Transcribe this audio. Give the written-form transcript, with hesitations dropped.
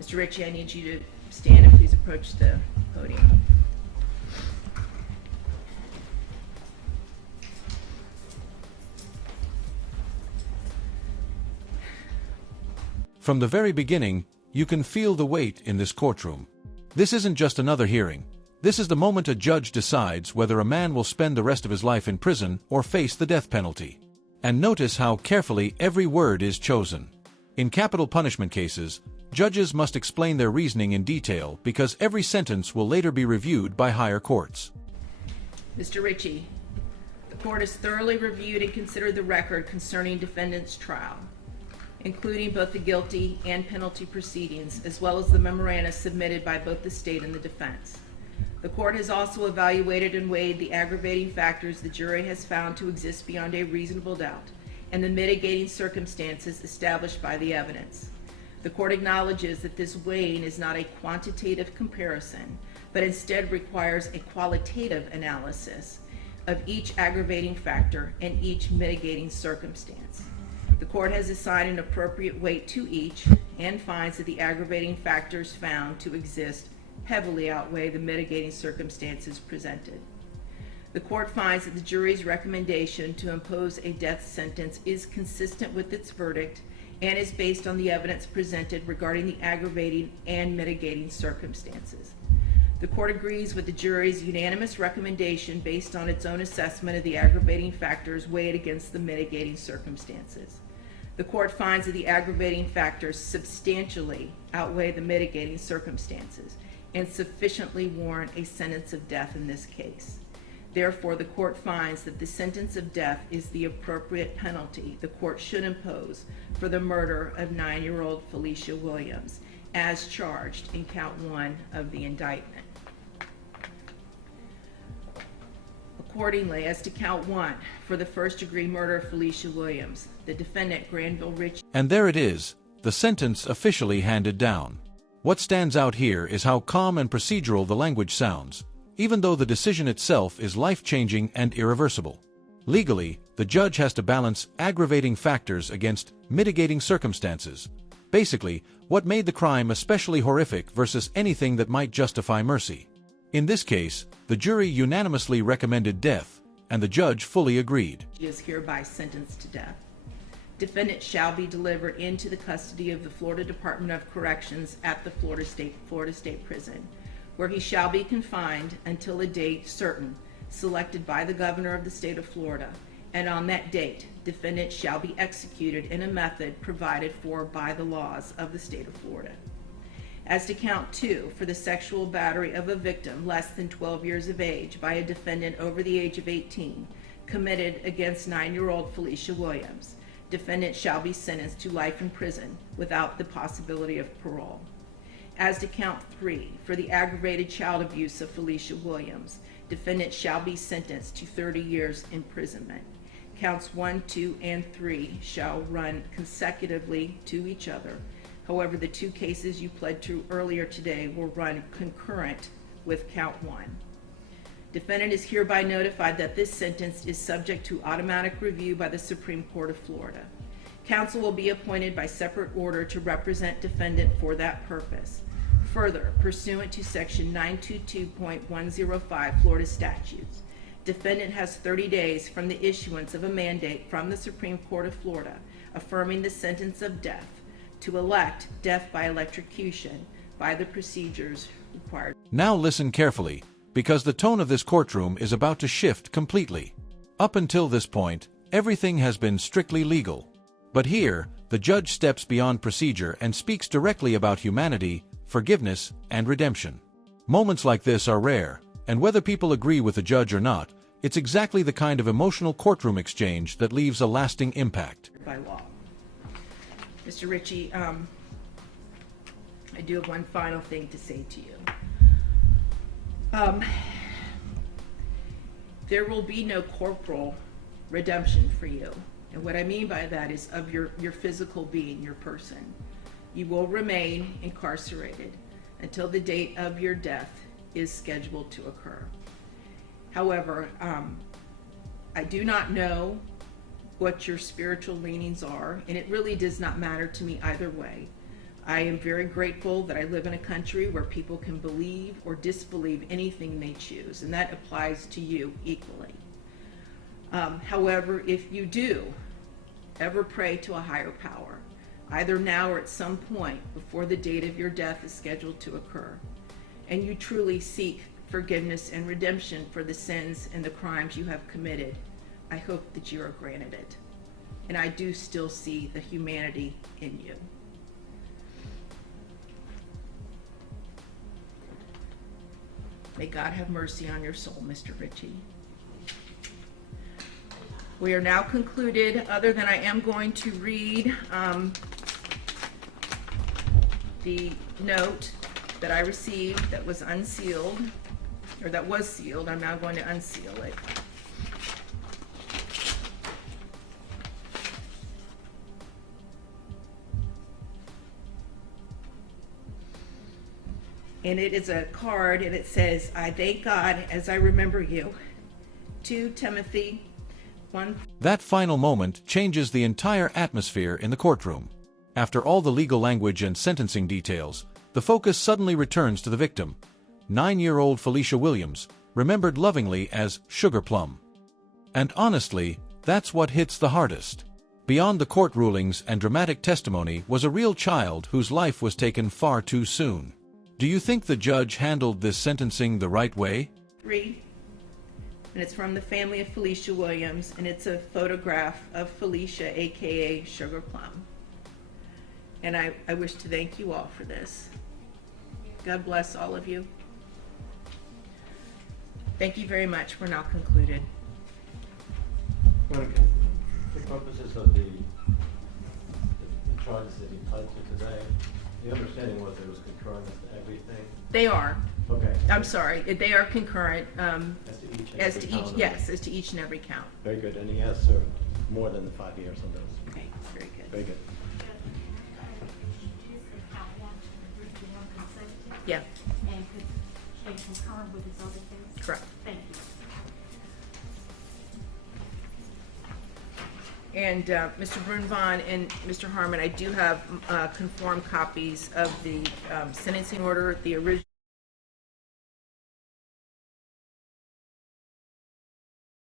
Mr. Ritchie, I need you to stand and please approach the podium. From the very beginning, you can feel the weight in this courtroom. This isn't just another hearing. This is the moment a judge decides whether a man will spend the rest of his life in prison or face the death penalty. And notice how carefully every word is chosen. In capital punishment cases, judges must explain their reasoning in detail because every sentence will later be reviewed by higher courts. Mr. Ritchie, the court has thoroughly reviewed and considered the record concerning defendant's trial, including both the guilty and penalty proceedings, as well as the memoranda submitted by both the state and the defense. The court has also evaluated and weighed the aggravating factors the jury has found to exist beyond a reasonable doubt and the mitigating circumstances established by the evidence. The court acknowledges that this weighing is not a quantitative comparison, but instead requires a qualitative analysis of each aggravating factor and each mitigating circumstance. The court has assigned an appropriate weight to each and finds that the aggravating factors found to exist heavily outweigh the mitigating circumstances presented. The court finds that the jury's recommendation to impose a death sentence is consistent with its verdict and is based on the evidence presented regarding the aggravating and mitigating circumstances. The court agrees with the jury's unanimous recommendation based on its own assessment of the aggravating factors weighed against the mitigating circumstances. The court finds that the aggravating factors substantially outweigh the mitigating circumstances and sufficiently warrant a sentence of death in this case. Therefore, the court finds that the sentence of death is the appropriate penalty the court should impose for the murder of 9-year-old Felicia Williams, as charged in count 1 of the indictment. Accordingly, as to count 1, for the first-degree murder of Felicia Williams, the defendant, Granville Ritchie. And there it is, the sentence officially handed down. What stands out here is how calm and procedural the language sounds, even though the decision itself is life-changing and irreversible. Legally, the judge has to balance aggravating factors against mitigating circumstances. Basically, what made the crime especially horrific versus anything that might justify mercy. In this case, the jury unanimously recommended death, and the judge fully agreed. He is hereby sentenced to death. Defendant shall be delivered into the custody of the Florida Department of Corrections at the Florida State Prison, where he shall be confined until a date certain, selected by the governor of the state of Florida, and on that date, defendant shall be executed in a method provided for by the laws of the state of Florida. As to count 2, for the sexual battery of a victim less than 12 years of age by a defendant over the age of 18, committed against 9-year-old Felicia Williams, defendant shall be sentenced to life in prison without the possibility of parole. As to count 3, for the aggravated child abuse of Felicia Williams, defendant shall be sentenced to 30 years imprisonment. Counts 1, 2, and 3 shall run consecutively to each other. However, the 2 cases you pled to earlier today will run concurrent with count 1. Defendant is hereby notified that this sentence is subject to automatic review by the Supreme Court of Florida. Counsel will be appointed by separate order to represent defendant for that purpose. Further, pursuant to section 922.105 Florida statutes, defendant has 30 days from the issuance of a mandate from the Supreme Court of Florida affirming the sentence of death to elect death by electrocution by the procedures required. Now listen carefully, because the tone of this courtroom is about to shift completely. Up until this point, everything has been strictly legal. But here, the judge steps beyond procedure and speaks directly about humanity, forgiveness, and redemption. Moments like this are rare, and whether people agree with the judge or not, it's exactly the kind of emotional courtroom exchange that leaves a lasting impact. By law. Mr. Ritchie, I do have one final thing to say to you. There will be no corporal redemption for you. And what I mean by that is of your physical being, your person. You will remain incarcerated until the date of your death is scheduled to occur. However, I do not know what your spiritual leanings are, and it really does not matter to me either way. I am very grateful that I live in a country where people can believe or disbelieve anything they choose, and that applies to you equally. However, if you do ever pray to a higher power, either now or at some point before the date of your death is scheduled to occur, and you truly seek forgiveness and redemption for the sins and the crimes you have committed, I hope that you are granted it. And I do still see the humanity in you. May God have mercy on your soul, Mr. Ritchie. We are now concluded, other than I am going to read the note that I received that was unsealed, or that was sealed. I'm now going to unseal it. And it is a card, and it says, "I thank God as I remember you." 2 Timothy 1. That final moment changes the entire atmosphere in the courtroom. After all the legal language and sentencing details, the focus suddenly returns to the victim, 9-year-old Felicia Williams, remembered lovingly as Sugar Plum. And honestly, that's what hits the hardest. Beyond the court rulings and dramatic testimony was a real child whose life was taken far too soon. Do you think the judge handled this sentencing the right way? 3. And it's from the family of Felicia Williams, and it's a photograph of Felicia, aka Sugar Plum. And I wish to thank you all for this. God bless all of you. Thank you very much. We're now concluded. For the purposes of the charges that he pled to today, the understanding was it was concurrent to everything? They are. Okay. I'm sorry. They are concurrent. As to each and every count? Yes, as to each and every count. Very good. And he has served more than the 5 years on those. Okay, very good. Very good. Yeah, And can concur with his other case? correct. Thank you. And Mr. Brunvon and Mr. Harmon, I do have conformed copies of the sentencing order, the original.